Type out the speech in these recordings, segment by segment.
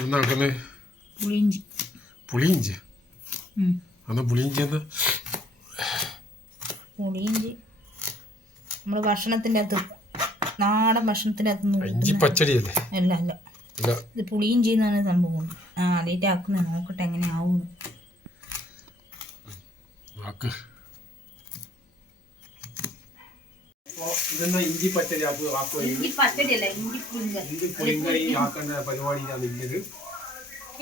എന്താക്കുന്നത്? പുളിയിഞ്ചി. പുളിയിഞ്ചി? എന്നാ പുളിയിഞ്ചി എന്താ? പുളിയിഞ്ചി നമ്മള് ഭക്ഷണത്തിന്റെ അകത്ത്, നാടൻ ഭക്ഷണത്തിന്റെ അകത്ത്. ഇഞ്ചി പച്ചടിയല്ലേ? അല്ല അല്ല, ഇത് പുളിയിഞ്ചി എന്നാണ് സംഭവം. ആദ്യമായിട്ട് ആക്കുന്നത്, നോക്കട്ടെ എങ്ങനെ ആവും. ഇഞ്ചി പച്ചടി പച്ചടിയല്ല, ഇഞ്ചി പുളിങ്കറി ആക്കേണ്ട പരിപാടിയിലാണ് ഇല്ലത്.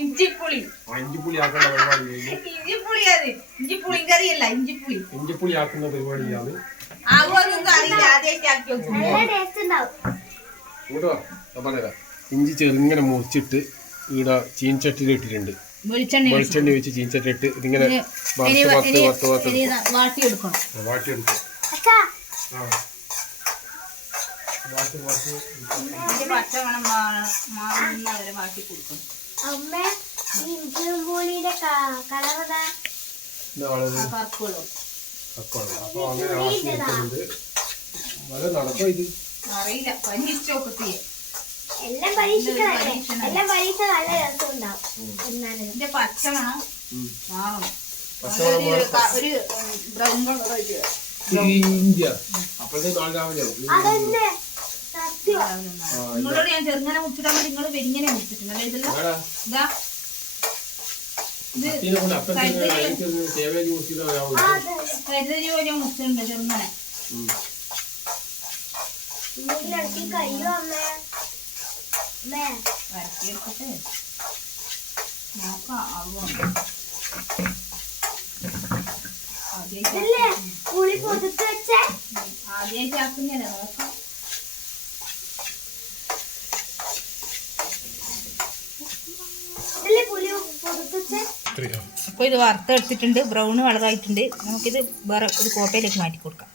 ഇഞ്ചിപ്പുളി ആക്കേണ്ട പരിപാടി. ഇഞ്ചിപ്പുളിങ്കറിയല്ല, ഇഞ്ചിപ്പുളി ആക്കുന്ന പരിപാടിയാണ്. ഇഞ്ചി ചെറുങ്ങനെ മുറിച്ചിട്ട് ഇവിടെ ചീൻചട്ടിയിൽ ഇട്ടിട്ടുണ്ട്. വെളിച്ചെണ്ണ വെച്ച് ചീൻചട്ടി ഇട്ട് ഇതിങ്ങനെ വാട്ടിയെടുക്കണം. പച്ചമണം മാറുന്നവരെ വാട്ടി കൊടുക്കണം. അറിയില്ല, പരീക്ഷിച്ച് നോക്കത്തില്ല. ഇതിന്റെ പച്ചമണം മാറണം. ഒരു ബ്രൗൺ കളറായിട്ട് നിങ്ങളോട് ഞാൻ ചെറുങ്ങനെ മുറിച്ചിട്ടാൽ മതി. നിങ്ങൾ വെരിങ്ങനെ മുറിച്ചിട്ടുണ്ടല്ലേ? ഇതെല്ലാം കരുതരി പോലെ മുറിച്ചിട്ടുണ്ട് ചെറുങ്ങനെ. വരട്ടിയെടുക്കട്ടെ, നോക്കാം. ആദ്യമായിട്ട് ആക്കുന്നല്ലേ, നോക്കാം. അപ്പൊ ഇത് വറുത്തെടുത്തിട്ടുണ്ട്, ബ്രൗൺ കളറായിട്ടുണ്ട്. നമുക്കിത് വേറെ ഒരു കോപ്പയിലേക്ക് മാറ്റി കൊടുക്കാം.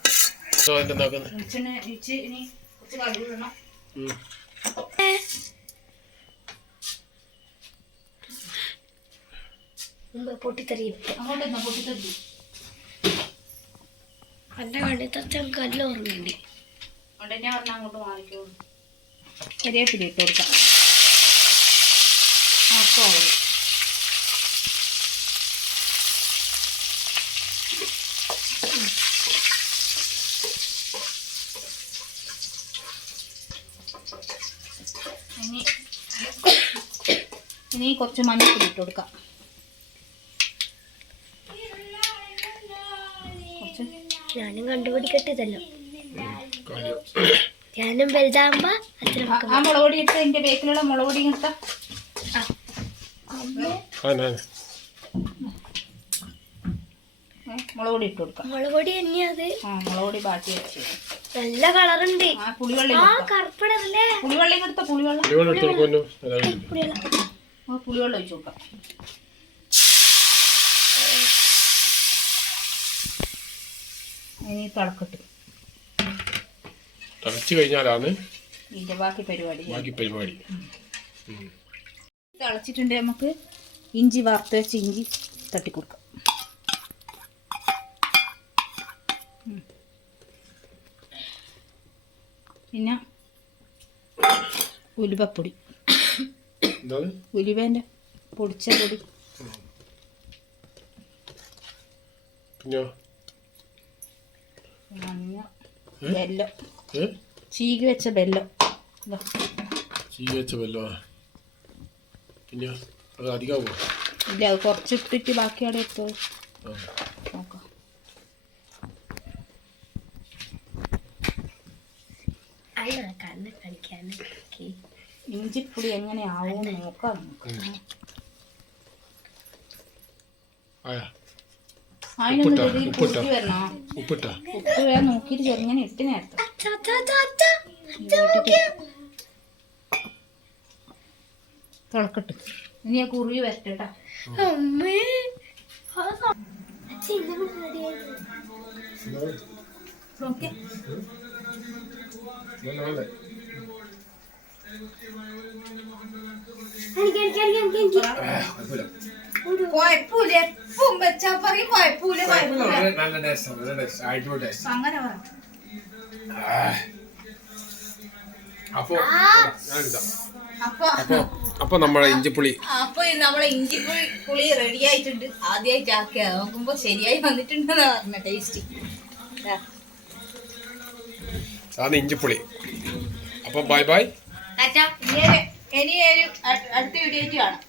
അങ്ങോട്ട് മാറിക്കോളൂ. കരിവേപ്പില ഇട്ട് കൊടുക്കാം. ഇനി കുറച്ച് മഞ്ഞൾപ്പൊടി ഇട്ട് കൊടുക്കാം. ഞാനും കണ്ടുപിടിക്കട്ടിതല്ലോ, ഞാനും വലുതാകുമ്പോ ആ മുളക് പൊടി ഇട്ട് അതിന്റെ ബേക്കിലുള്ള മുളക് പൊടി ഇട്ട മുളക് പൊടി ഇട്ട് കൊടുക്കാം. മുളക് പൊടി തന്നെയത്. മുളക് പൊടി ബാക്കി വെച്ച് നല്ല കളറുണ്ട്. പുളിവെള്ളം കറുപ്പടല്ലേ? പുളിവെള്ളം എടുത്ത പുളിവെള്ളം ഒഴിച്ചു കൊടുക്കാം. ഇനി തിളക്കട്ട്. തിളച്ചു കഴിഞ്ഞാലാണ് ഇതിന്റെ ബാക്കി പരിപാടി. തിളച്ചിട്ടുണ്ട്. നമുക്ക് ഇഞ്ചി വറുത്ത് വെച്ച് ഇഞ്ചി തട്ടിക്കൊടുക്കാം. പിന്നെ ഉലുവപ്പൊടി, ഉലുവേൻ്റെ പൊടിച്ച പൊടി, വെല്ലം, ചീകി വെച്ച വെല്ലം. പിന്നെ അത് അധികമാവോ? ഇല്ല, അത് കുറച്ചിട്ടിട്ട് ബാക്കി അവിടെ എടുത്തോ. നോക്കാം. ഇഞ്ചിപ്പൊടി എങ്ങനെ ആവും നോക്കാം. ഉപ്പ് വേണം നോക്കിയിട്ട് ചെറുങ്ങനെ ഇട്ട് നേരത്തെ തിളക്കട്ട്. ഇനി ആ കുറുവി വരട്ടെട്ടാ. കുഴപ്പമില്ല, എപ്പം വെച്ചാ പറയും കുഴപ്പമില്ല. അങ്ങനെ അപ്പൊ അപ്പൊ നമ്മളെ ഇഞ്ചിപ്പുളി അപ്പൊ നമ്മളെ പുളി റെഡി ആയിട്ടുണ്ട്. ആദ്യമായിട്ട് ആക്കിയ നോക്കുമ്പോ ശരിയായി വന്നിട്ടുണ്ടെന്നാ പറഞ്ഞ ടേസ്റ്റ്. അതാണ് ഇഞ്ചിപ്പുളി. അപ്പൊ ബൈ ബൈ. ഇനി ഒരു അടുത്ത വീഡിയോ കാണാം.